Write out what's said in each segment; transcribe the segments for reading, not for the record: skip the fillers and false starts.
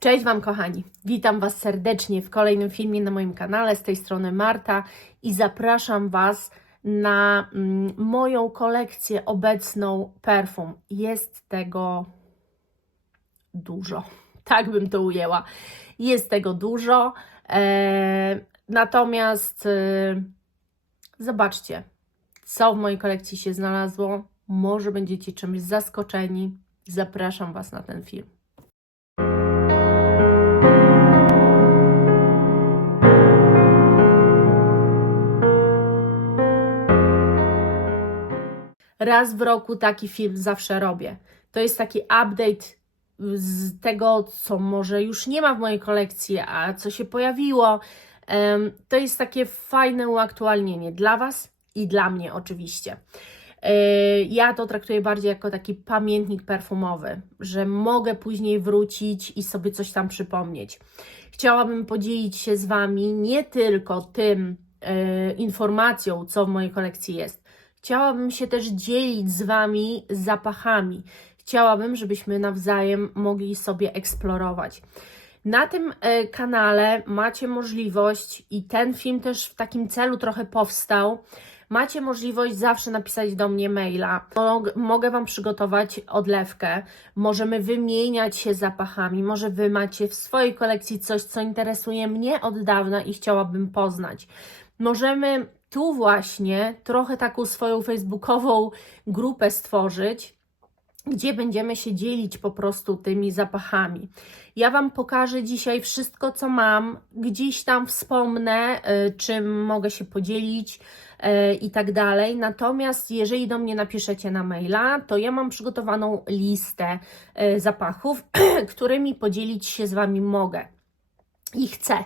Cześć Wam kochani, witam Was serdecznie w kolejnym filmie na moim kanale, z tej strony Marta i zapraszam Was na moją kolekcję obecną perfum. Jest tego dużo, tak bym to ujęła, jest tego dużo, natomiast zobaczcie, co w mojej kolekcji się znalazło, może będziecie czymś zaskoczeni, zapraszam Was na ten film. Raz w roku taki film zawsze robię. To jest taki update z tego, co może już nie ma w mojej kolekcji, a co się pojawiło. To jest takie fajne uaktualnienie dla Was i dla mnie oczywiście. Ja to traktuję bardziej jako taki pamiętnik perfumowy, że mogę później wrócić i sobie coś tam przypomnieć. Chciałabym podzielić się z Wami nie tylko tym informacją, co w mojej kolekcji jest. Chciałabym się też dzielić z Wami zapachami. Chciałabym, żebyśmy nawzajem mogli sobie eksplorować. Na tym kanale macie możliwość, i ten film też w takim celu trochę powstał, macie możliwość zawsze napisać do mnie maila. Mogę Wam przygotować odlewkę, możemy wymieniać się zapachami, może Wy macie w swojej kolekcji coś, co interesuje mnie od dawna i chciałabym poznać. Możemy tu właśnie trochę taką swoją facebookową grupę stworzyć, gdzie będziemy się dzielić po prostu tymi zapachami. Ja Wam pokażę dzisiaj wszystko, co mam, gdzieś tam wspomnę, czym mogę się podzielić i tak dalej. Natomiast jeżeli do mnie napiszecie na maila, to ja mam przygotowaną listę zapachów, którymi podzielić się z Wami mogę i chcę.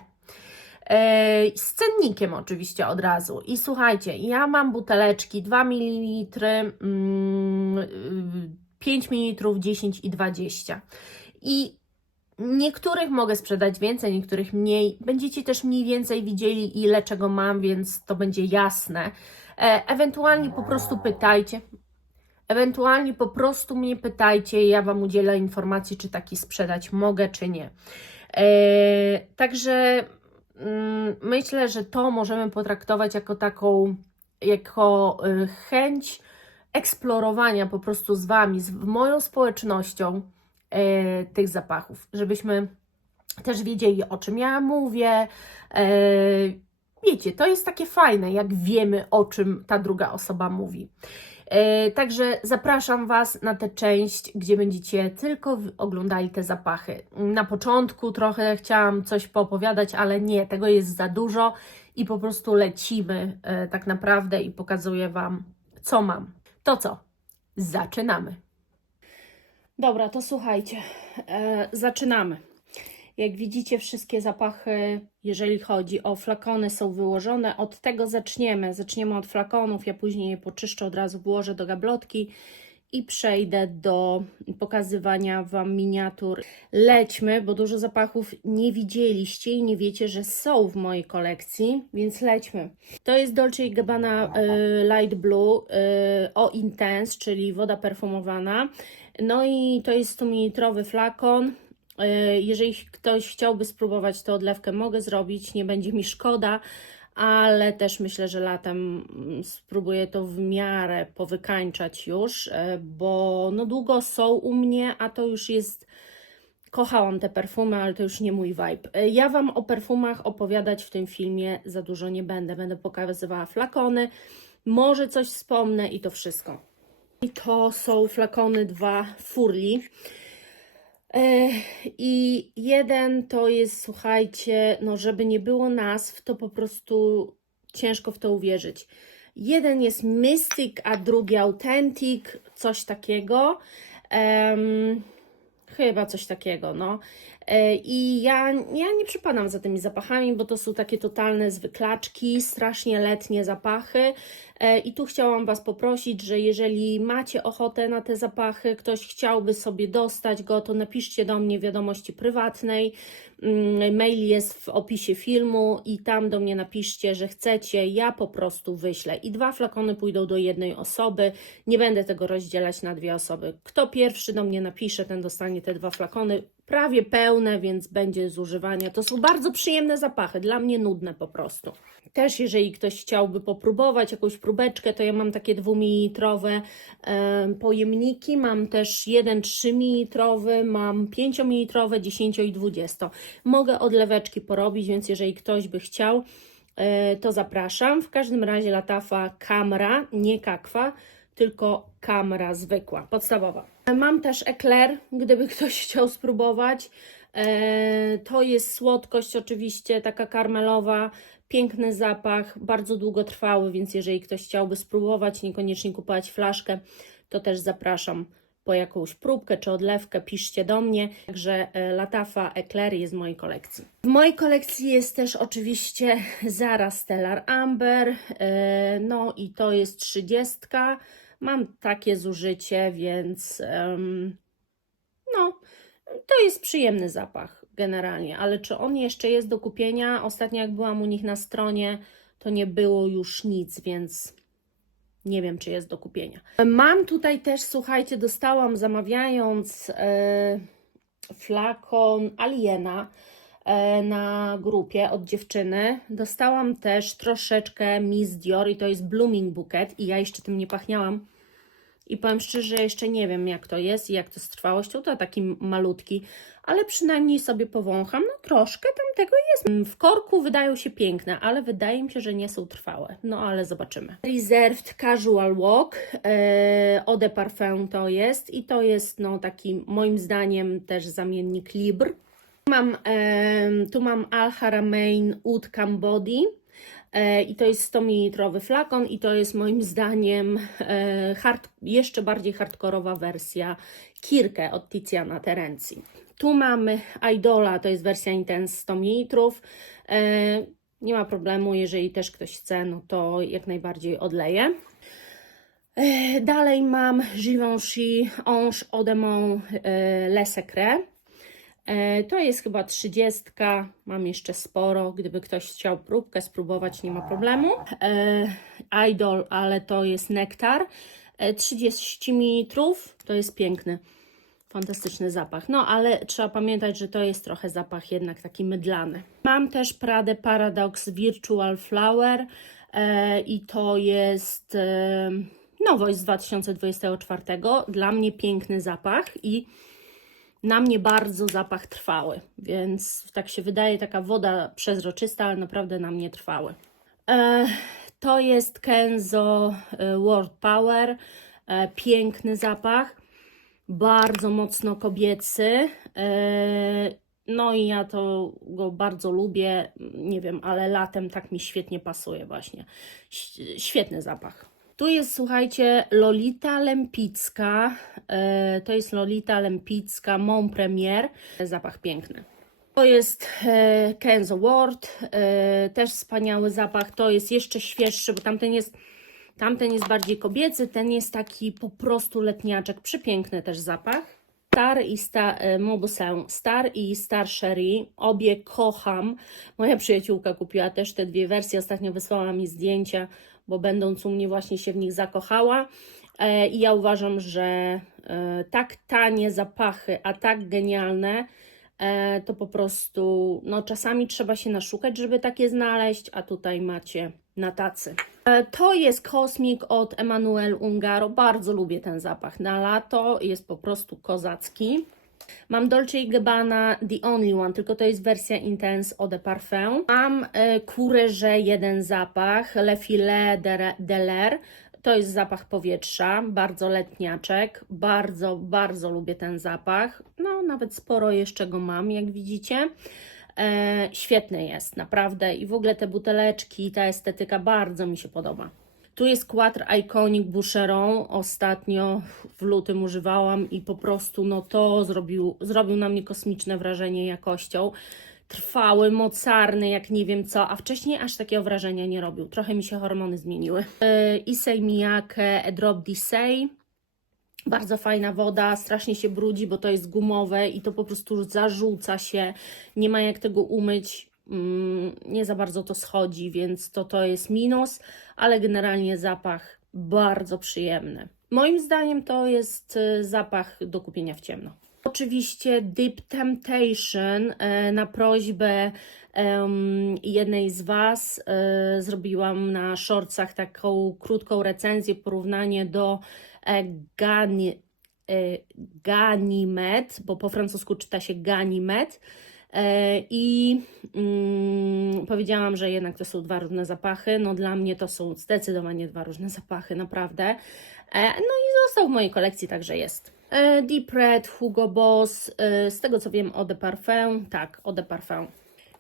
Z cennikiem oczywiście od razu. I słuchajcie, ja mam buteleczki 2 ml, 5 ml, 10 i 20. I niektórych mogę sprzedać więcej, niektórych mniej. Będziecie też mniej więcej widzieli, ile czego mam, więc to będzie jasne. Ewentualnie po prostu pytajcie. Ewentualnie po prostu mnie pytajcie, ja Wam udzielę informacji, czy taki sprzedać mogę, czy nie. Także myślę, że to możemy potraktować jako taką, chęć eksplorowania po prostu z Wami, z moją społecznością tych zapachów, żebyśmy też wiedzieli, o czym ja mówię. Wiecie, to jest takie fajne, jak wiemy, o czym ta druga osoba mówi. Także zapraszam Was na tę część, gdzie będziecie tylko oglądali te zapachy. Na początku trochę chciałam coś poopowiadać, ale nie, tego jest za dużo i po prostu lecimy tak naprawdę i pokazuję Wam, co mam. To co? Zaczynamy. Dobra, to słuchajcie, zaczynamy. Jak widzicie, wszystkie zapachy, jeżeli chodzi o flakony, są wyłożone. Od tego zaczniemy. Zaczniemy od flakonów, ja później je poczyszczę, od razu włożę do gablotki i przejdę do pokazywania Wam miniatur. Lećmy, bo dużo zapachów nie widzieliście i nie wiecie, że są w mojej kolekcji, więc lećmy. To jest Dolce & Gabbana Light Blue O Intense, czyli woda perfumowana. No i to jest 100-ml flakon. Jeżeli ktoś chciałby spróbować tę odlewkę, mogę zrobić, nie będzie mi szkoda, ale też myślę, że latem spróbuję to w miarę powykańczać już, bo no długo są u mnie, a to już jest... Kochałam te perfumy, ale to już nie mój vibe. Ja Wam o perfumach opowiadać w tym filmie za dużo nie będę. Będę pokazywała flakony, może coś wspomnę i to wszystko. I to są flakony 2 Furli. I jeden to jest, słuchajcie, no żeby nie było nazw, to po prostu ciężko w to uwierzyć. Jeden jest Mystic, a drugi Authentic, coś takiego. Chyba coś takiego, no. I ja nie przypadam za tymi zapachami, bo to są takie totalne zwyklaczki, strasznie letnie zapachy. I tu chciałam Was poprosić, że jeżeli macie ochotę na te zapachy, ktoś chciałby sobie dostać go, to napiszcie do mnie wiadomości prywatnej. Mail jest w opisie filmu i tam do mnie napiszcie, że chcecie, ja po prostu wyślę. I 2 flakony pójdą do jednej osoby, nie będę tego rozdzielać na 2 osoby. Kto pierwszy do mnie napisze, ten dostanie te 2 flakony. prawie pełne, więc będzie zużywania. To są bardzo przyjemne zapachy, dla mnie nudne po prostu. Też jeżeli ktoś chciałby popróbować jakąś próbeczkę, to ja mam takie 2-mililitrowe pojemniki, mam też jeden 3-mililitrowy, mam 5-mililitrowe, 10 i 20. Mogę odleweczki porobić, więc jeżeli ktoś by chciał, to zapraszam. W każdym razie Latafa Camera, nie Kakwa, tylko Camera zwykła, podstawowa. Mam też Eclair, gdyby ktoś chciał spróbować. To jest słodkość oczywiście, taka karmelowa, piękny zapach, bardzo długotrwały, więc jeżeli ktoś chciałby spróbować, niekoniecznie kupować flaszkę, to też zapraszam po jakąś próbkę czy odlewkę, piszcie do mnie. Także Latafa Eclair jest w mojej kolekcji. W mojej kolekcji jest też oczywiście Zara Stellar Amber, no i to jest 30. Mam takie zużycie, więc no, to jest przyjemny zapach generalnie, ale czy on jeszcze jest do kupienia? Ostatnio jak byłam u nich na stronie, to nie było już nic, więc nie wiem, czy jest do kupienia. Mam tutaj też, słuchajcie, dostałam zamawiając flakon Aliena na grupie od dziewczyny. Dostałam też troszeczkę Miss Dior i to jest Blooming Bouquet i ja jeszcze tym nie pachniałam. I powiem szczerze, jeszcze nie wiem jak to jest i jak to z trwałością, to taki malutki, ale przynajmniej sobie powącham, no troszkę tam tego jest. W korku wydają się piękne, ale wydaje mi się, że nie są trwałe, no ale zobaczymy. Reserved Casual Walk, Eau de Parfum to jest i to jest no taki moim zdaniem też zamiennik Libre. Tu mam Al Haramain Oud Cambody. I to jest 100 ml flakon i to jest moim zdaniem jeszcze bardziej hardkorowa wersja Kirkę od Tiziana Terenzi. Tu mamy Idola, to jest wersja Intense 100 ml. Nie ma problemu, jeżeli też ktoś chce, no to jak najbardziej odleję. Dalej mam Givenchy Ange Eau de Mon Le Secret. To jest chyba 30, mam jeszcze sporo, gdyby ktoś chciał próbkę spróbować, nie ma problemu. Idol, ale to jest nektar, 30 ml, to jest piękny, fantastyczny zapach. No ale trzeba pamiętać, że to jest trochę zapach jednak taki mydlany. Mam też Prada Paradox Virtual Flower i to jest nowość z 2024, dla mnie piękny zapach i na mnie bardzo zapach trwały, więc tak się wydaje, taka woda przezroczysta, ale naprawdę na mnie trwały. To jest Kenzo World Power, piękny zapach, bardzo mocno kobiecy, no i ja to go bardzo lubię, nie wiem, ale latem tak mi świetnie pasuje właśnie, świetny zapach. Tu jest, słuchajcie, Lolita Lempicka, to jest Lolita Lempicka Mon Premier, zapach piękny. To jest Kenzo World, też wspaniały zapach, to jest jeszcze świeższy, bo tamten jest bardziej kobiecy, ten jest taki po prostu letniaczek, przepiękny też zapach. Star i Star Sherry, obie kocham. Moja przyjaciółka kupiła też te dwie wersje, ostatnio wysłała mi zdjęcia, bo będąc u mnie właśnie się w nich zakochała. I ja uważam, że tak tanie zapachy, a tak genialne, to po prostu no, czasami trzeba się naszukać, żeby takie znaleźć, a tutaj macie na tacy. To jest Cosmic od Emmanuel Ungaro. Bardzo lubię ten zapach. Na lato jest po prostu kozacki. Mam Dolce & Gabbana The Only One, tylko to jest wersja Intense Eau de Parfum. Mam Courrèges jeden zapach, Le Filet de l'air. To jest zapach powietrza, bardzo letniaczek. Bardzo, bardzo lubię ten zapach. No, nawet sporo jeszcze go mam, jak widzicie. Świetny jest, naprawdę. I w ogóle te buteleczki, ta estetyka bardzo mi się podoba. Tu jest Quatre Iconic Boucheron. Ostatnio w lutym używałam i po prostu no to zrobił na mnie kosmiczne wrażenie jakością. Trwały, mocarny, jak nie wiem co, a wcześniej aż takiego wrażenia nie robił. Trochę mi się hormony zmieniły. Issey Miyake A Drop D'Issey. Bardzo fajna woda, strasznie się brudzi, bo to jest gumowe i to po prostu zarzuca się, nie ma jak tego umyć, nie za bardzo to schodzi, więc to jest minus, ale generalnie zapach bardzo przyjemny. Moim zdaniem to jest zapach do kupienia w ciemno. Oczywiście Deep Temptation na prośbę jednej z Was zrobiłam na shortsach taką krótką recenzję, porównanie do Ganymede, bo po francusku czyta się Ganymede. I powiedziałam, że jednak to są dwa różne zapachy. No dla mnie to są zdecydowanie dwa różne zapachy, naprawdę. No i został w mojej kolekcji, także jest. Deep Red, Hugo Boss, z tego co wiem Eau de Parfum, tak, Eau de Parfum.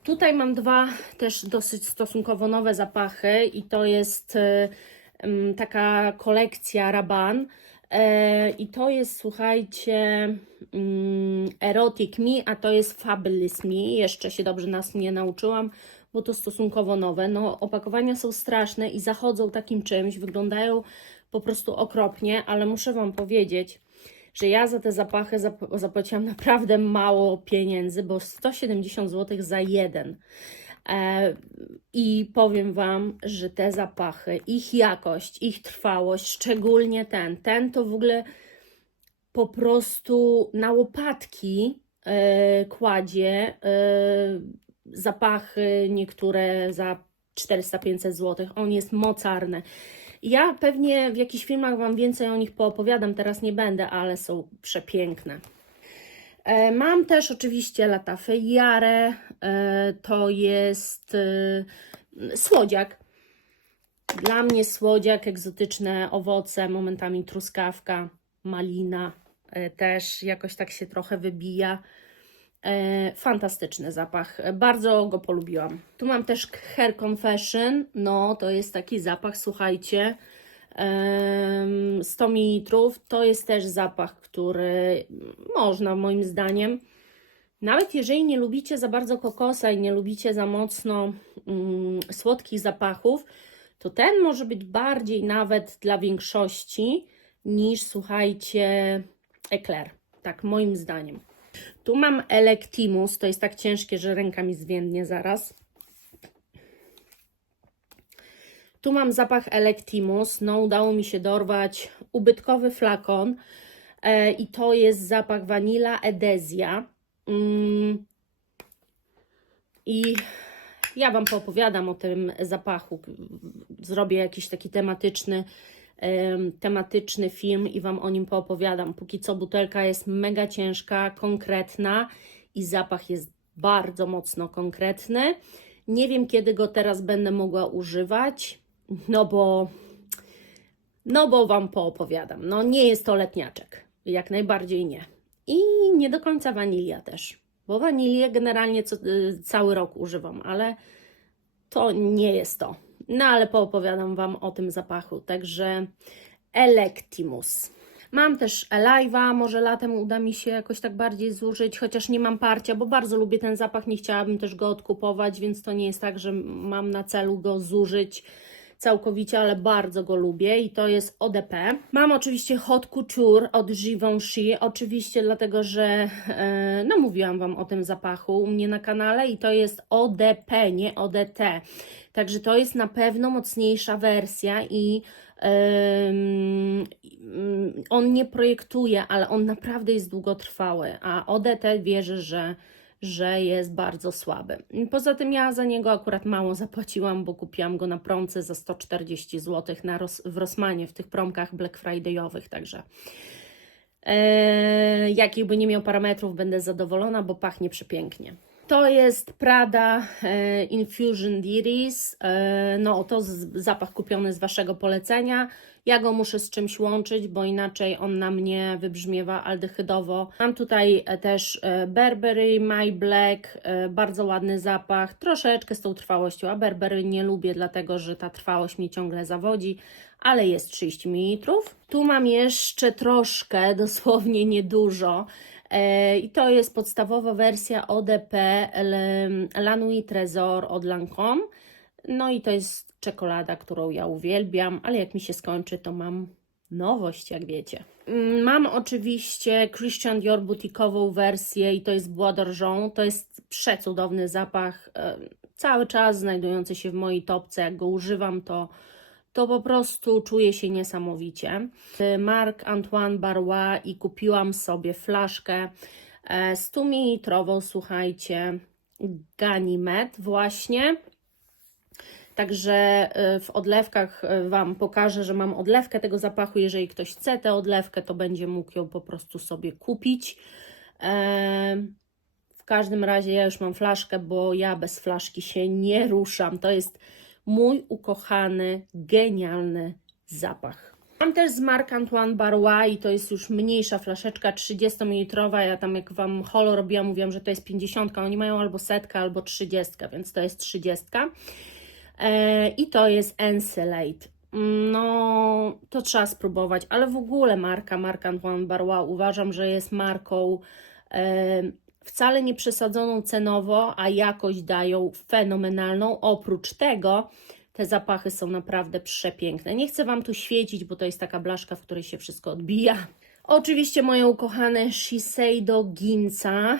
Tutaj mam dwa też dosyć stosunkowo nowe zapachy i to jest taka kolekcja Rabanne. I to jest, słuchajcie, Erotic Me, a to jest Fabulous Me. Jeszcze się dobrze nas nie nauczyłam, bo to stosunkowo nowe. No, opakowania są straszne i zachodzą takim czymś, wyglądają po prostu okropnie, ale muszę Wam powiedzieć, że ja za te zapachy zapłaciłam naprawdę mało pieniędzy, bo 170 zł za jeden. I powiem Wam, że te zapachy, ich jakość, ich trwałość, szczególnie ten to w ogóle po prostu na łopatki kładzie zapachy niektóre za 400-500 zł. On jest mocarny. Ja pewnie w jakichś filmach Wam więcej o nich poopowiadam, teraz nie będę, ale są przepiękne. Mam też oczywiście Lataffe to jest słodziak. Dla mnie słodziak, egzotyczne owoce, momentami truskawka, malina też jakoś tak się trochę wybija. Fantastyczny zapach, bardzo go polubiłam. Tu mam też Hair Confession, no to jest taki zapach, słuchajcie, 100 ml, to jest też zapach, który można moim zdaniem, nawet jeżeli nie lubicie za bardzo kokosa i nie lubicie za mocno słodkich zapachów, to ten może być bardziej nawet dla większości niż, słuchajcie, Eclair, tak moim zdaniem. Tu mam Electimus, to jest tak ciężkie, że ręka mi zwiędnie zaraz. Tu mam zapach Electimus, no udało mi się dorwać ubytkowy flakon i to jest zapach Vanilla Edezja. I ja Wam poopowiadam o tym zapachu, zrobię jakiś taki tematyczny film i Wam o nim poopowiadam. Póki co butelka jest mega ciężka, konkretna i zapach jest bardzo mocno konkretny. Nie wiem, kiedy go teraz będę mogła używać, no bo Wam poopowiadam. No nie jest to letniaczek, jak najbardziej nie. I nie do końca wanilia też, bo wanilię generalnie cały rok używam, ale to nie jest to. No ale poopowiadam Wam o tym zapachu, także Electimus. Mam też Alive'a, może latem uda mi się jakoś tak bardziej zużyć, chociaż nie mam parcia, bo bardzo lubię ten zapach, nie chciałabym też go odkupować, więc to nie jest tak, że mam na celu go zużyć całkowicie, ale bardzo go lubię i to jest ODP. Mam oczywiście Haute Couture od Givenchy, oczywiście dlatego, że no mówiłam Wam o tym zapachu u mnie na kanale i to jest ODP, nie ODT. Także to jest na pewno mocniejsza wersja i on nie projektuje, ale on naprawdę jest długotrwały, a ODT wierzę, że jest bardzo słaby. Poza tym ja za niego akurat mało zapłaciłam, bo kupiłam go na promce za 140 zł w Rossmanie, w tych promkach Black Friday'owych, także jakich by nie miał parametrów, będę zadowolona, bo pachnie przepięknie. To jest Prada Infusion d'Iris, no to zapach kupiony z Waszego polecenia. Ja go muszę z czymś łączyć, bo inaczej on na mnie wybrzmiewa aldehydowo. Mam tutaj też Burberry My Black, bardzo ładny zapach, troszeczkę z tą trwałością, a Burberry nie lubię, dlatego że ta trwałość mnie ciągle zawodzi, ale jest 30 ml. Tu mam jeszcze troszkę, dosłownie niedużo, i to jest podstawowa wersja ODP La Nuit Trésor od Lancôme. No i to jest czekolada, którą ja uwielbiam, ale jak mi się skończy, to mam nowość, jak wiecie. Mam oczywiście Christian Dior butikową wersję i to jest Bois d'Argent. To jest przecudowny zapach, cały czas znajdujący się w mojej topce. Jak go używam, to po prostu czuję się niesamowicie. Marc Antoine Barrois i kupiłam sobie flaszkę 100-mililitrową, słuchajcie, Ganymed właśnie. Także w odlewkach Wam pokażę, że mam odlewkę tego zapachu. Jeżeli ktoś chce tę odlewkę, to będzie mógł ją po prostu sobie kupić. W każdym razie ja już mam flaszkę, bo ja bez flaszki się nie ruszam. To jest mój ukochany, genialny zapach. Mam też z Marc Antoine Barrois i to jest już mniejsza flaszeczka, 30-mililitrowa. Ja tam jak Wam holo robiłam, mówiłam, że to jest 50. Oni mają albo setkę, albo 30, więc to jest 30. I to jest Ensilade. No, to trzeba spróbować, ale w ogóle Marc Antoine Barrois uważam, że jest marką wcale nie przesadzoną cenowo, a jakość dają fenomenalną. Oprócz tego te zapachy są naprawdę przepiękne. Nie chcę Wam tu świecić, bo to jest taka blaszka, w której się wszystko odbija. Oczywiście moje ukochane Shiseido Ginza,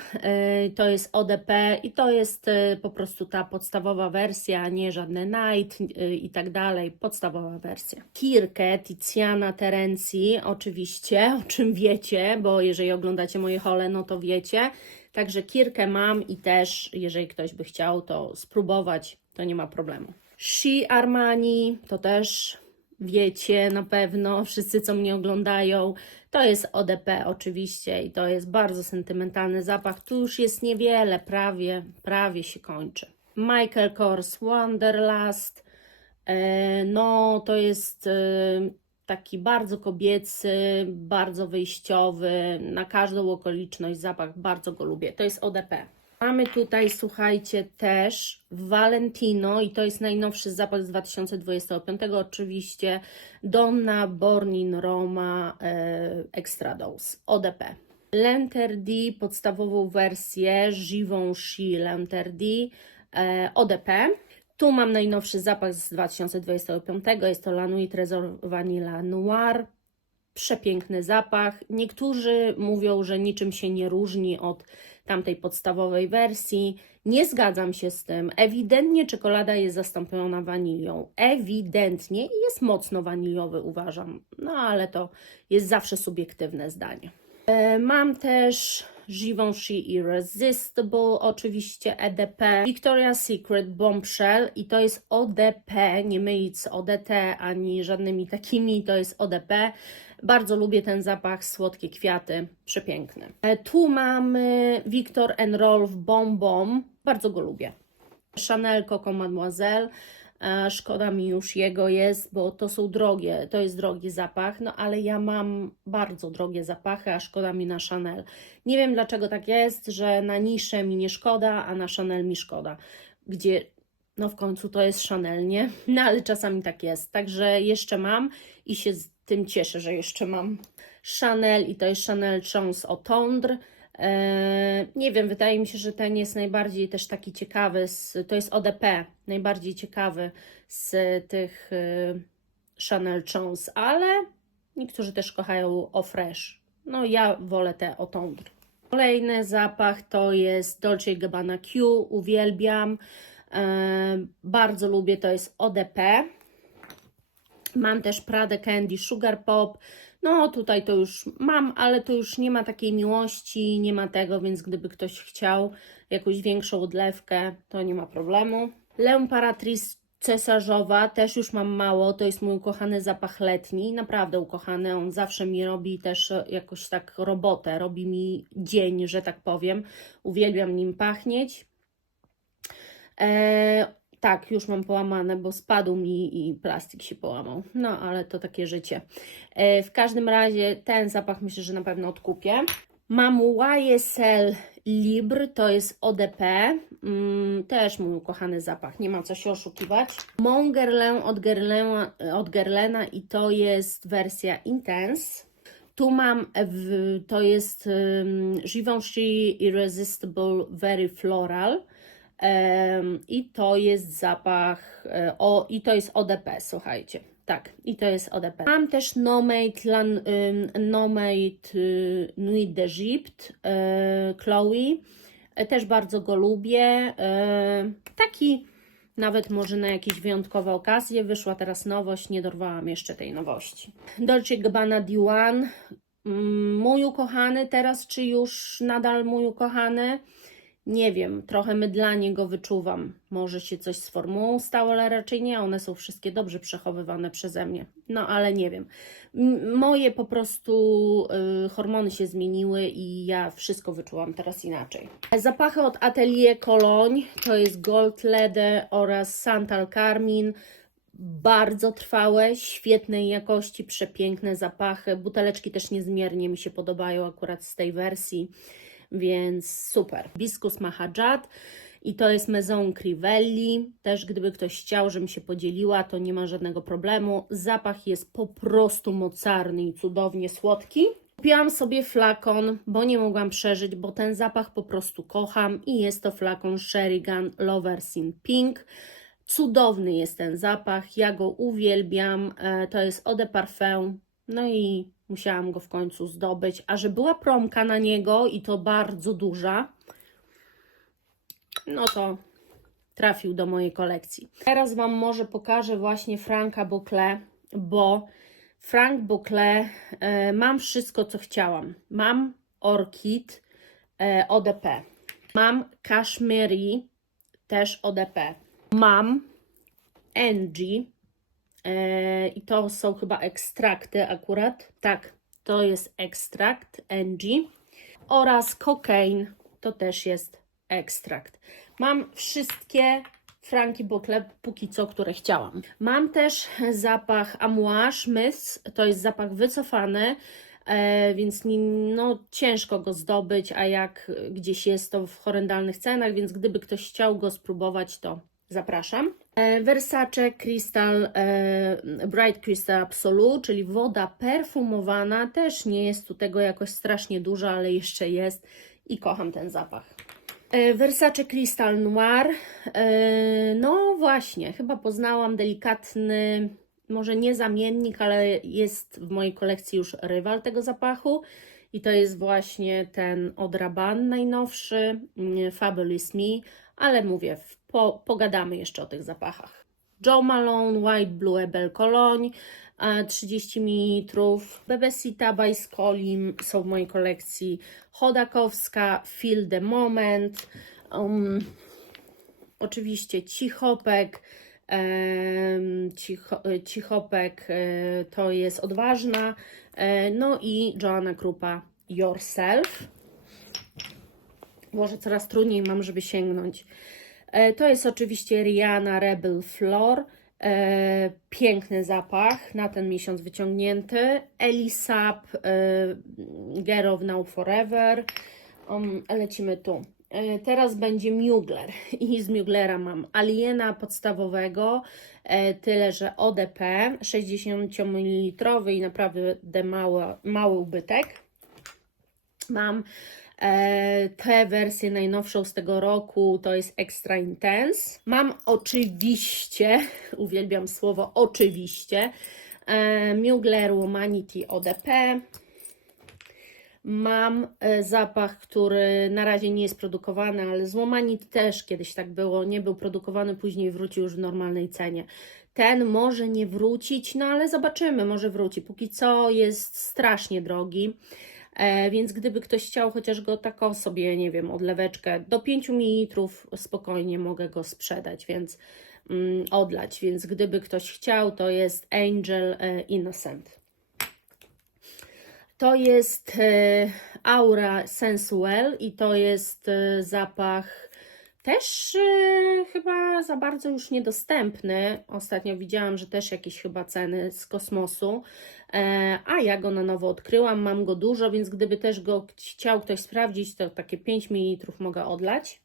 to jest ODP i to jest po prostu ta podstawowa wersja, nie żadne Night i tak dalej, podstawowa wersja. Kirkę Tiziana Terenzi, oczywiście, o czym wiecie, bo jeżeli oglądacie moje hole, no to wiecie. Także Kirkę mam i też, jeżeli ktoś by chciał to spróbować, to nie ma problemu. She Armani, to też wiecie na pewno, wszyscy co mnie oglądają, to jest ODP oczywiście i to jest bardzo sentymentalny zapach. Tu już jest niewiele, prawie się kończy. Michael Kors Wanderlust, no to jest taki bardzo kobiecy, bardzo wyjściowy, na każdą okoliczność zapach, bardzo go lubię. To jest ODP. Mamy tutaj, słuchajcie, też Valentino i to jest najnowszy zapach z 2025, oczywiście Donna Born in Roma Extra Dose, ODP. L'Interdit, podstawową wersję, Givenchy L'Interdit, ODP. Tu mam najnowszy zapach z 2025, jest to La Nuit Trésor Vanilla Noir. Przepiękny zapach. Niektórzy mówią, że niczym się nie różni od tamtej podstawowej wersji. Nie zgadzam się z tym. Ewidentnie czekolada jest zastąpiona wanilią. Ewidentnie i jest mocno waniliowy, uważam. No ale to jest zawsze subiektywne zdanie. Mam też Givenchy Irresistible, oczywiście EDP, Victoria's Secret Bombshell i to jest ODP, nie mylić z ODT ani żadnymi takimi, to jest ODP. Bardzo lubię ten zapach, słodkie kwiaty, przepiękny. Tu mamy Viktor & Rolf Bom Bom, bardzo go lubię. Chanel Coco Mademoiselle. Szkoda mi już jego jest, bo to są drogie, to jest drogi zapach, no ale ja mam bardzo drogie zapachy, a szkoda mi na Chanel. Nie wiem dlaczego tak jest, że na niszę mi nie szkoda, a na Chanel mi szkoda, gdzie no w końcu to jest Chanel, nie? No ale czasami tak jest, także jeszcze mam i się z tym cieszę, że jeszcze mam Chanel i to jest Chanel Chance Au Tendre. Nie wiem, wydaje mi się, że ten jest najbardziej też taki ciekawy, to jest ODP, najbardziej ciekawy z tych Chanel Chance, ale niektórzy też kochają Eau Fraiche. No ja wolę te Au Tendre. Kolejny zapach to jest Dolce & Gabbana Q, uwielbiam, bardzo lubię, to jest ODP. Mam też Prada Candy Sugar Pop. No tutaj to już mam, ale to już nie ma takiej miłości, nie ma tego, więc gdyby ktoś chciał jakąś większą odlewkę, to nie ma problemu. L'Impératrice cesarzowa, też już mam mało, to jest mój ukochany zapach letni, naprawdę ukochany, on zawsze mi robi też jakoś tak robotę, robi mi dzień, że tak powiem. Uwielbiam nim pachnieć. Tak, już mam połamane, bo spadł mi i plastik się połamał. No, ale to takie życie. W każdym razie ten zapach myślę, że na pewno odkupię. Mam YSL Libre, to jest ODP. Też mój ukochany zapach, nie ma co się oszukiwać. Mon Guerlain od Guerlaina i to jest wersja Intense. Tu mam, to jest Givenchy Irresistible Very Floral. I to jest zapach, i to jest ODP, słuchajcie. Tak, i to jest ODP. Mam też Nomade Nuit d'Egypte, Chloe. Też bardzo go lubię. Taki nawet może na jakieś wyjątkowe okazje. Wyszła teraz nowość, nie dorwałam jeszcze tej nowości. Dolce Gabbana Diwan, mój ukochany teraz, czy już nadal mój ukochany? Nie wiem, trochę mydlanie go wyczuwam. Może się coś z formułą stało, ale raczej nie. One są wszystkie dobrze przechowywane przeze mnie. No, ale nie wiem. Moje po prostu hormony się zmieniły i ja wszystko wyczułam teraz inaczej. Zapachy od Atelier Cologne to jest Gold Leather oraz Santal Carmine. Bardzo trwałe, świetnej jakości, przepiękne zapachy. Buteleczki też niezmiernie mi się podobają akurat z tej wersji. Więc super. Hibiscus Mahajat i to jest Maison Crivelli. Też gdyby ktoś chciał, żebym się podzieliła, to nie ma żadnego problemu. Zapach jest po prostu mocarny i cudownie słodki. Kupiłam sobie flakon, bo nie mogłam przeżyć, bo ten zapach po prostu kocham i jest to flakon Sheridan Lovers in Pink. Cudowny jest ten zapach, ja go uwielbiam. To jest Eau de Parfum. No i musiałam go w końcu zdobyć, a że była promka na niego i to bardzo duża, no to trafił do mojej kolekcji. Teraz Wam może pokażę właśnie Franka Boclet, bo Frank Boclet, mam wszystko, co chciałam. Mam Orchid ODP, mam Kashmiri, też ODP, mam Angie, i to są chyba ekstrakty akurat. Tak, to jest ekstrakt Angie oraz Cocaine, to też jest ekstrakt. Mam wszystkie Franki Boclet póki co, które chciałam. Mam też zapach Amouage Mist, to jest zapach wycofany, więc no, ciężko go zdobyć, a jak gdzieś jest to w horrendalnych cenach, więc gdyby ktoś chciał go spróbować, to zapraszam. Versace Crystal, Bright Crystal Absolute, czyli woda perfumowana. Też nie jest tu tego jakoś strasznie dużo, ale jeszcze jest i kocham ten zapach. Versace Crystal Noir. No właśnie, chyba poznałam delikatny, może nie zamiennik, ale jest w mojej kolekcji już rywal tego zapachu. I to jest właśnie ten od Rabanne najnowszy, Fabulous Me, ale mówię, pogadamy jeszcze o tych zapachach. Jo Malone White Blue Ebel Cologne, 30 ml, Bebesita by Skolim są w mojej kolekcji, Chodakowska Feel the Moment, oczywiście Cichopek, Cichopek to jest Odważna, no i Joanna Krupa Yourself. Może coraz trudniej mam, żeby sięgnąć. To jest oczywiście Rihanna Rebel Floor. Piękny zapach, na ten miesiąc wyciągnięty. Elisab Girl of Now Forever. Lecimy tu. Teraz będzie Mugler i z Muglera mam Aliena podstawowego, tyle że ODP, 60 ml i naprawdę mały ubytek. Mam tę wersję najnowszą z tego roku, to jest Extra Intense. Mam oczywiście, uwielbiam słowo oczywiście, Mugler Womanity ODP. Mam zapach, który na razie nie jest produkowany, ale z Womanity też kiedyś tak było, nie był produkowany, później wrócił już w normalnej cenie. Ten może nie wrócić, no ale zobaczymy, może wróci. Póki co jest strasznie drogi. Więc gdyby ktoś chciał chociaż go taką sobie, nie wiem, odleweczkę do 5 ml, spokojnie mogę go sprzedać, więc odlać. Więc gdyby ktoś chciał, to jest Angel Innocent. To jest Aura Sensuel i to jest zapach też chyba za bardzo już niedostępny. Ostatnio widziałam, że też jakieś chyba ceny z kosmosu, a ja go na nowo odkryłam, mam go dużo, więc gdyby też go chciał ktoś sprawdzić, to takie 5 ml mogę odlać.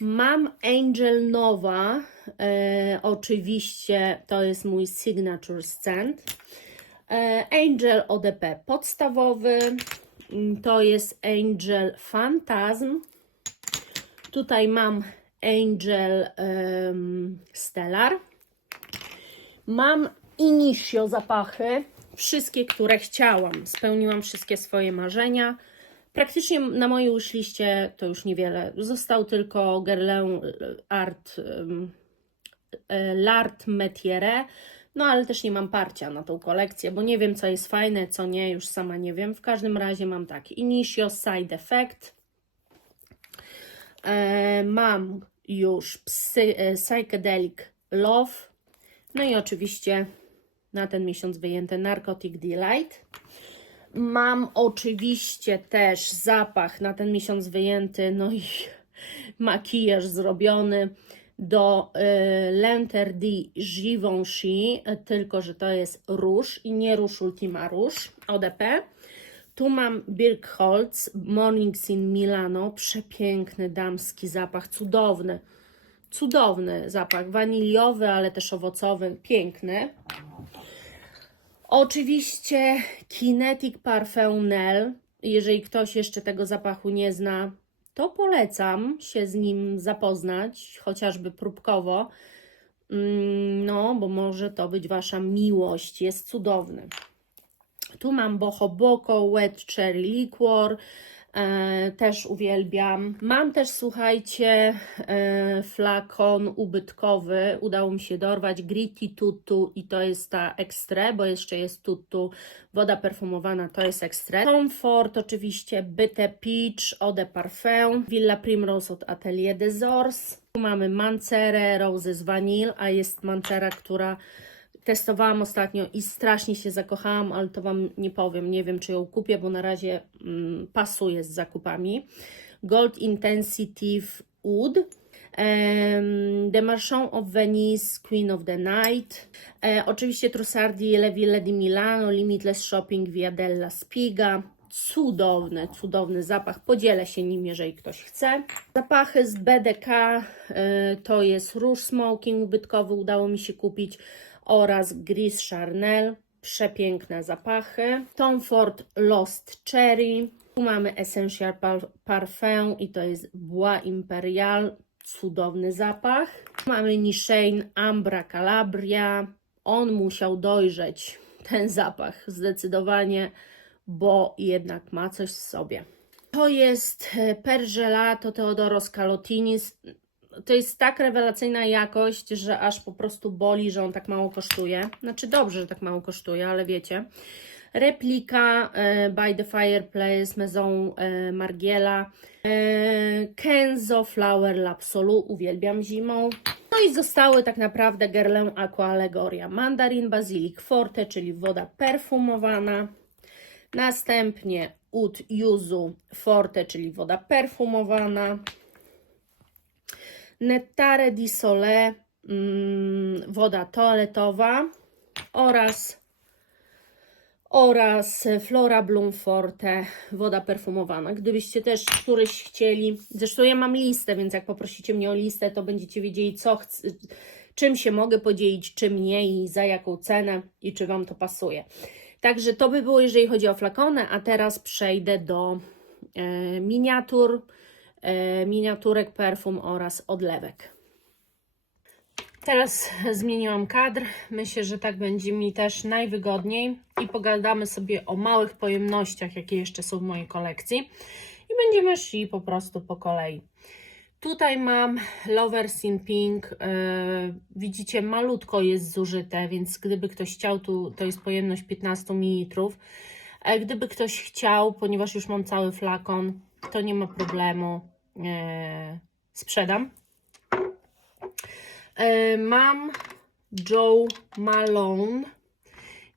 Mam Angel Nowa, oczywiście to jest mój signature scent. Angel ODP podstawowy, to jest Angel Phantasm. Tutaj mam Angel Stellar. Mam Initio zapachy, wszystkie, które chciałam. Spełniłam wszystkie swoje marzenia. Praktycznie na mojej wishliście to już niewiele. Został tylko Guerlain Art L'Art Metiere, no ale też nie mam parcia na tą kolekcję, bo nie wiem, co jest fajne, co nie, już sama nie wiem. W każdym razie mam tak, Initio Side Effect, mam już Psychedelic Love, no i oczywiście na ten miesiąc wyjęte Narcotic Delight. Mam oczywiście też zapach na ten miesiąc wyjęty, no i makijaż zrobiony do L'Interdit Givenchy, tylko że to jest róż i nie róż Ultima Róż ODP. Tu mam Birkholz Mornings in Milano, przepiękny damski zapach, cudowny, cudowny zapach, waniliowy, ale też owocowy, piękny. Oczywiście Kinetic Parfum Nel, jeżeli ktoś jeszcze tego zapachu nie zna, to polecam się z nim zapoznać, chociażby próbkowo, no bo może to być Wasza miłość, jest cudowny. Tu mam Boho Boko Wet Cherry Liquor, też uwielbiam. Mam też, słuchajcie, flakon ubytkowy, udało mi się dorwać, Gritty Tutu i to jest ta Extra, bo jeszcze jest Tutu, woda perfumowana, to jest Extra. Tom Ford oczywiście, Byte Peach, Eau de Parfum, Villa Primrose od Atelier des Ors. Tu mamy Mancerę, Roses Vanille, a jest Mancera, która testowałam ostatnio i strasznie się zakochałam, ale to Wam nie powiem, nie wiem czy ją kupię, bo na razie pasuje z zakupami. Gold Intensity Oud, The Marchand of Venice, Queen of the Night, oczywiście Trussardi Le Ville di Milano, Limitless Shopping Via della Spiga. Cudowny, cudowny zapach, podzielę się nim, jeżeli ktoś chce. Zapachy z BDK, to jest róż smoking ubytkowy, udało mi się kupić, oraz Gris Charnel, przepiękne zapachy. Tom Ford Lost Cherry, tu mamy Essential Parfum i to jest Bois Imperial, cudowny zapach. Mamy Nishane Ambra Calabria, on musiał dojrzeć, ten zapach, zdecydowanie, bo jednak ma coś w sobie. To jest Per Gelato Teodoros Calotinis. To jest tak rewelacyjna jakość, że aż po prostu boli, że on tak mało kosztuje. Znaczy dobrze, że tak mało kosztuje, ale wiecie. Replika by the Fireplace, Maison Margiela, Kenzo Flower L'Absolu, uwielbiam zimą. No i zostały tak naprawdę Guerlain Aqua Allegoria, Mandarin Basilic Forte, czyli woda perfumowana. Następnie Oud Yuzu Forte, czyli woda perfumowana. Nettare di Sole, woda toaletowa oraz Flora Bloom Forte, woda perfumowana. Gdybyście też któryś chcieli, zresztą ja mam listę, więc jak poprosicie mnie o listę, to będziecie wiedzieli, czym się mogę podzielić, czym nie i za jaką cenę i czy Wam to pasuje. Także to by było, jeżeli chodzi o flakony, a teraz przejdę do miniaturek, perfum oraz odlewek. Teraz zmieniłam kadr, myślę, że tak będzie mi też najwygodniej i pogadamy sobie o małych pojemnościach, jakie jeszcze są w mojej kolekcji i będziemy szli po prostu po kolei. Tutaj mam Lovers in Pink, widzicie, malutko jest zużyte, więc gdyby ktoś chciał, to jest pojemność 15 ml. Gdyby ktoś chciał, ponieważ już mam cały flakon, to nie ma problemu, sprzedam. Mam Jo Malone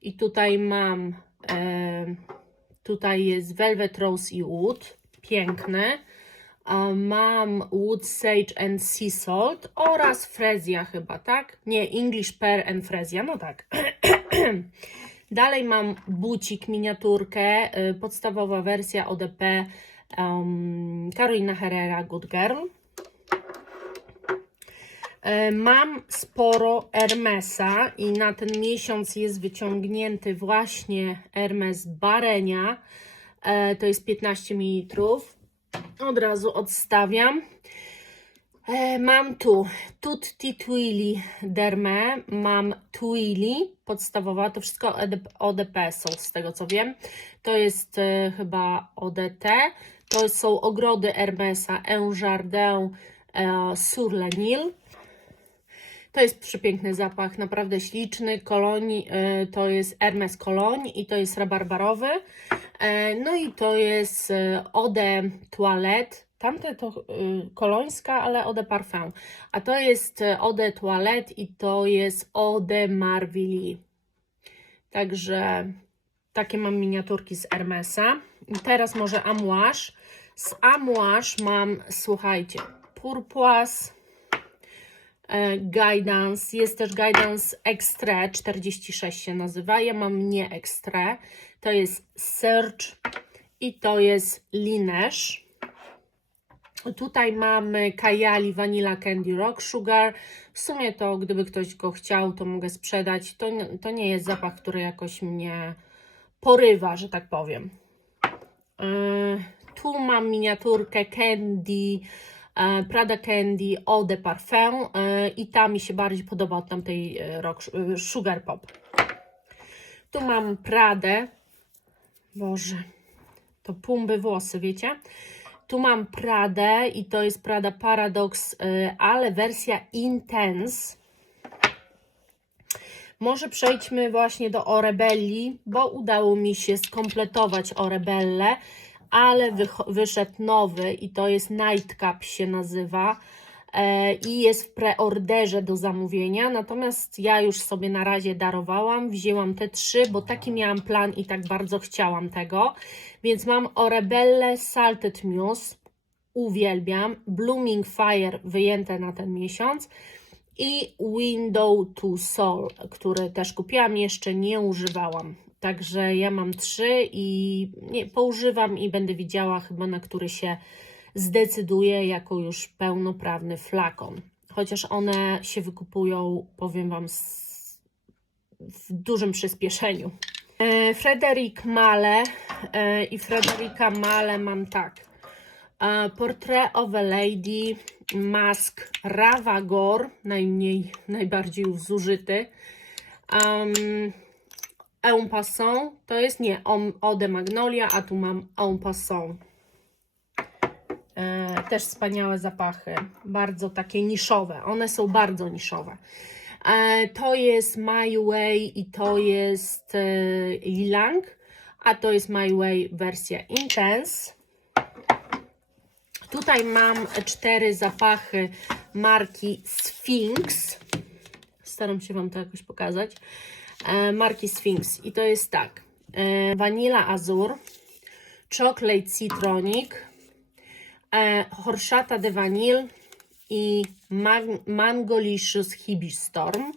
i tutaj mam, tutaj jest Velvet Rose i Wood, piękny. Mam Wood Sage and Sea Salt oraz Frezja chyba, tak? Nie, English Pear and Frezja, no tak. Dalej mam bucik, miniaturkę, podstawowa wersja ODP, Carolina Herrera Good Girl. Mam sporo Hermesa i na ten miesiąc jest wyciągnięty właśnie Hermes Barenia, to jest 15 ml. Od razu odstawiam. Mam tu Tutti Twilly Derme, mam Twilly podstawowa, to wszystko ODP są z tego co wiem. To jest chyba ODT. To są ogrody Hermesa Un Jardin sur le Nil. To jest przepiękny zapach, naprawdę śliczny. Cologne, to jest Hermes Cologne i to jest rabarbarowy. No i to jest Eau de Toilette. Tamte to kolońska, ale Eau de Parfum. A to jest Eau de Toilette i to jest Eau de Marvilly. Także takie mam miniaturki z Hermesa. I teraz może Amouage. Z Amouage mam, słuchajcie, Pourpoise, Guidance, jest też Guidance Extra 46 się nazywa, ja mam nie Extra, to jest Search i to jest Lineage. Tutaj mamy Kayali Vanilla Candy Rock Sugar, w sumie to gdyby ktoś go chciał, to mogę sprzedać, to nie jest zapach, który jakoś mnie porywa, że tak powiem. Tu mam miniaturkę Candy, Prada Candy Eau de Parfum i ta mi się bardziej podoba od tamtej Sugar Pop. Tu mam Pradę, Boże, to pumby włosy, wiecie? Tu mam Pradę i to jest Prada Paradox, ale wersja Intense. Może przejdźmy właśnie do Orebelli, bo udało mi się skompletować Orebellę, ale wyszedł nowy i to jest Nightcap się nazywa i jest w preorderze do zamówienia, natomiast ja już sobie na razie darowałam, wzięłam te 3, bo taki miałam plan i tak bardzo chciałam tego, więc mam Orebelle Salted Muse, uwielbiam, Blooming Fire wyjęte na ten miesiąc i Window to Soul, który też kupiłam, jeszcze nie używałam. Także ja mam 3 i poużywam i będę widziała chyba, na który się zdecyduję jako już pełnoprawny flakon. Chociaż one się wykupują, powiem Wam, w dużym przyspieszeniu. Frederic Malle i Frederica Malle mam tak. Portrait of a Lady, Mask Ravagor, najbardziej zużyty. En Passant, to jest nie Eau de Magnolia, a tu mam En Passant. Też wspaniałe zapachy, bardzo takie niszowe, one są bardzo niszowe. To jest My Way i to jest Ylang, a to jest My Way wersja Intense. Tutaj mam 4 zapachy marki Sphinx, staram się Wam to jakoś pokazać. Marki Sphinx i to jest tak, Vanilla Azur, Chocolate Citronic, Horchata de Vanille i Mangolicious Hibistorm.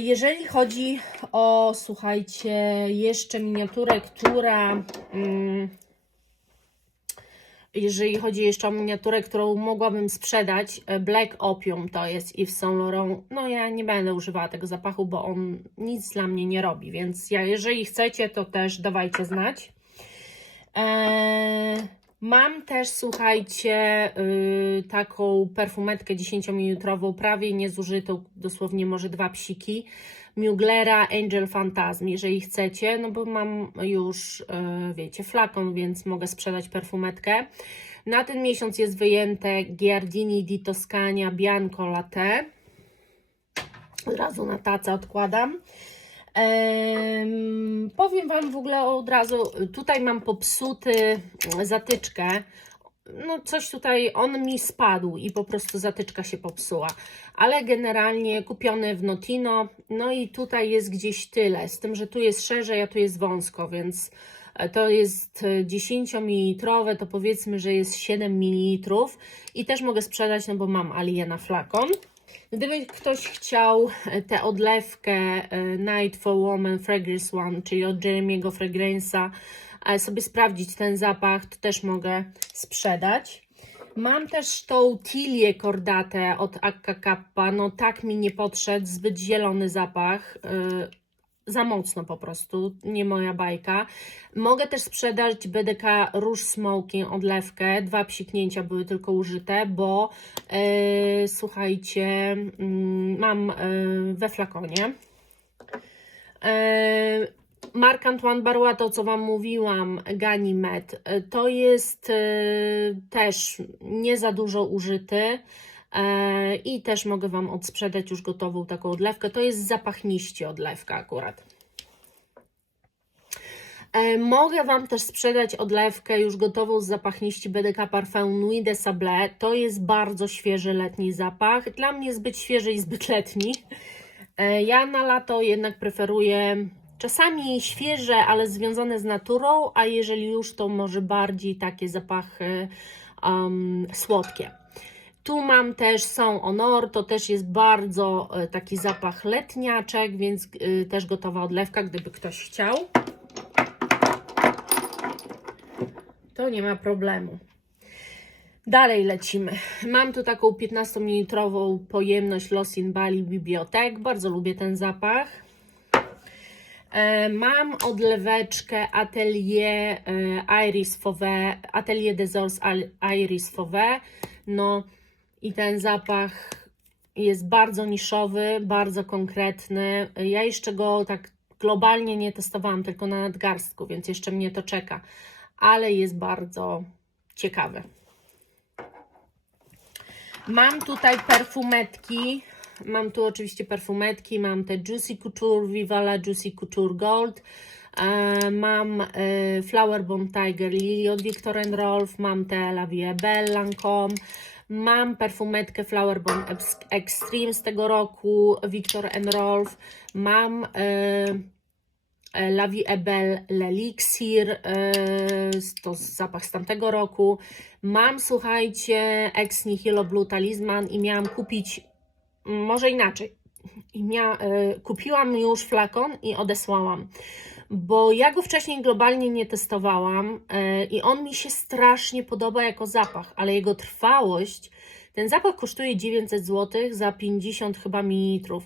Jeżeli chodzi o, słuchajcie, jeszcze miniaturę, która... Jeżeli chodzi jeszcze o miniaturę, którą mogłabym sprzedać, Black Opium to jest Yves Saint Laurent. No ja nie będę używała tego zapachu, bo on nic dla mnie nie robi, więc jeżeli chcecie, to też dawajcie znać. Mam też, słuchajcie, taką perfumetkę 10-mililitrową, prawie niezużytą, dosłownie może 2 psiki. Muglera Angel Phantasm, jeżeli chcecie, no bo mam już, wiecie, flakon, więc mogę sprzedać perfumetkę. Na ten miesiąc jest wyjęte Giardini di Toscania Bianco Latte. Od razu na tacę odkładam. Powiem Wam w ogóle od razu, tutaj mam popsuty zatyczkę. No coś tutaj, on mi spadł i po prostu zatyczka się popsuła, ale generalnie kupiony w Notino, no i tutaj jest gdzieś tyle, z tym, że tu jest szerzej, a tu jest wąsko, więc to jest 10-mililitrowe, to powiedzmy, że jest 7 ml i też mogę sprzedać, no bo mam Aliena flakon. Gdyby ktoś chciał tę odlewkę Night for Woman Fragrance One, czyli od Jeremy'ego Fragrance'a, sobie sprawdzić ten zapach, to też mogę sprzedać. Mam też tą Tilię Cordatę od Acca Kappa, no tak mi nie podszedł, zbyt zielony zapach, za mocno po prostu, nie moja bajka. Mogę też sprzedać BDK Rouge Smoking odlewkę, 2 psiknięcia były tylko użyte, bo słuchajcie, mam we flakonie. Marc Antoine Barrois, to co Wam mówiłam, Ganymede, to jest też nie za dużo użyty, I też mogę Wam odsprzedać już gotową taką odlewkę. To jest zapachniście odlewka akurat. Mogę Wam też sprzedać odlewkę już gotową z zapachniści BDK Parfum Nuit de Sable. To jest bardzo świeży letni zapach. Dla mnie zbyt świeży i zbyt letni. Ja na lato jednak preferuję czasami świeże, ale związane z naturą, a jeżeli już, to może bardziej takie zapachy słodkie. Tu mam też Saint Honor, to też jest bardzo taki zapach letniaczek, więc też gotowa odlewka, gdyby ktoś chciał. To nie ma problemu. Dalej lecimy. Mam tu taką 15 ml pojemność Lost in Bali Bibliothèque. Bardzo lubię ten zapach. Mam odleweczkę Atelier Iris Fauve, Atelier des Ors Iris Fauve. No i ten zapach jest bardzo niszowy, bardzo konkretny. Ja jeszcze go tak globalnie nie testowałam, tylko na nadgarstku, więc jeszcze mnie to czeka. Ale jest bardzo ciekawy. Mam tutaj perfumetki. Mam tu oczywiście perfumetki. Mam te Juicy Couture, Vivala Juicy Couture Gold. Mam Flower Bomb Tiger Lily od Viktor & Rolf. Mam te La Vie Belle Lancôme. Mam perfumetkę Flower Bomb Extreme z tego roku Viktor & Rolf. Mam La Vie Belle L'Elixir, to zapach z tamtego roku. Mam, słuchajcie, Ex Nihilo Blue Talisman i miałam kupić, może inaczej, kupiłam już flakon i odesłałam, bo ja go wcześniej globalnie nie testowałam i on mi się strasznie podoba jako zapach, ale jego trwałość, ten zapach kosztuje 900 zł za 50 chyba mililitrów.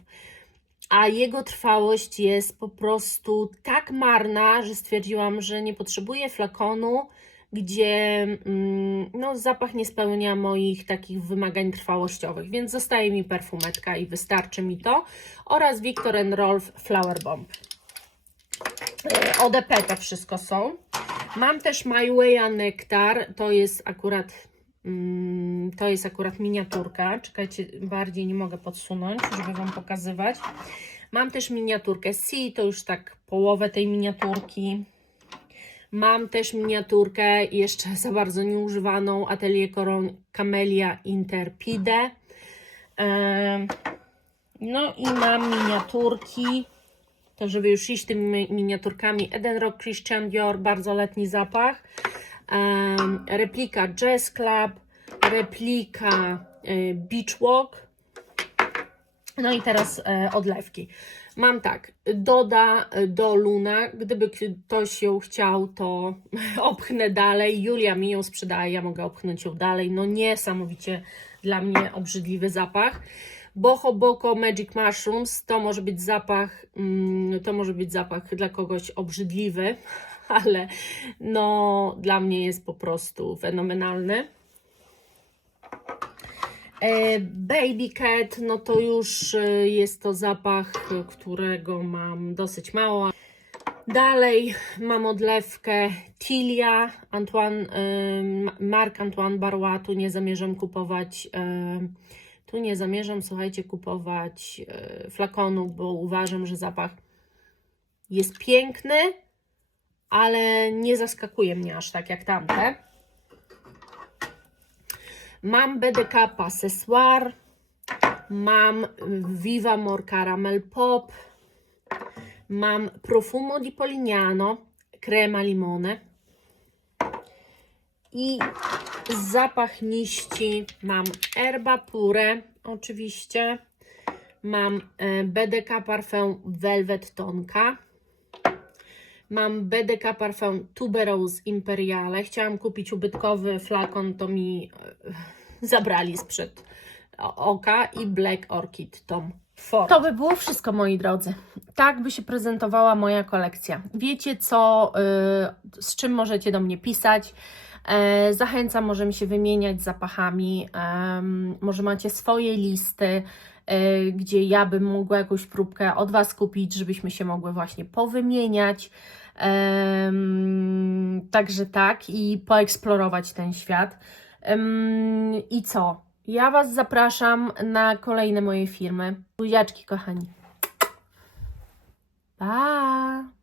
A jego trwałość jest po prostu tak marna, że stwierdziłam, że nie potrzebuję flakonu, gdzie no, zapach nie spełnia moich takich wymagań trwałościowych, więc zostaje mi perfumetka i wystarczy mi to, oraz Viktor & Rolf Flower Bomb. ODP to wszystko są. Mam też My Way Nectar, to jest akurat miniaturka. Czekajcie, bardziej nie mogę podsunąć, żeby Wam pokazywać. Mam też miniaturkę C, to już tak połowę tej miniaturki. Mam też miniaturkę jeszcze za bardzo nieużywaną Atelier Camellia Interpide. No i mam miniaturki, to żeby już iść tymi miniaturkami, Eden Rock Christian Dior, bardzo letni zapach. Replika Jazz Club, replika Beach Walk. No i teraz odlewki. Mam tak, Doda do Luna, gdyby ktoś ją chciał, to opchnę dalej. Julia mi ją sprzedaje, ja mogę opchnąć ją dalej. No niesamowicie dla mnie obrzydliwy zapach. Boho Boko Magic Mushrooms, to może być zapach dla kogoś obrzydliwy, ale no dla mnie jest po prostu fenomenalny. Baby Cat, no to już jest to zapach, którego mam dosyć mało. Dalej mam odlewkę Tilia, Marc Antoine Barrois, tu nie zamierzam kupować, słuchajcie, kupować flakonu, bo uważam, że zapach jest piękny, ale nie zaskakuje mnie aż tak jak tamte. Mam BDK Possessoir, mam Viva Amor Caramel Pop, mam Profumo di Polignano, Crema Limone i z zapachniści mam Erba Pure, oczywiście, mam BDK Parfum Velvet Tonka, mam BDK Parfum Tuberose Imperiale. Chciałam kupić ubytkowy flakon, to mi zabrali sprzed oka, i Black Orchid Tom Ford. To by było wszystko, moi drodzy. Tak by się prezentowała moja kolekcja. Wiecie co, z czym możecie do mnie pisać. Zachęcam, możemy się wymieniać zapachami. Może macie swoje listy, gdzie ja bym mogła jakąś próbkę od Was kupić, żebyśmy się mogły właśnie powymieniać. Także tak, i poeksplorować ten świat. I co? Ja Was zapraszam na kolejne moje filmy. Buziaczki, kochani. Pa!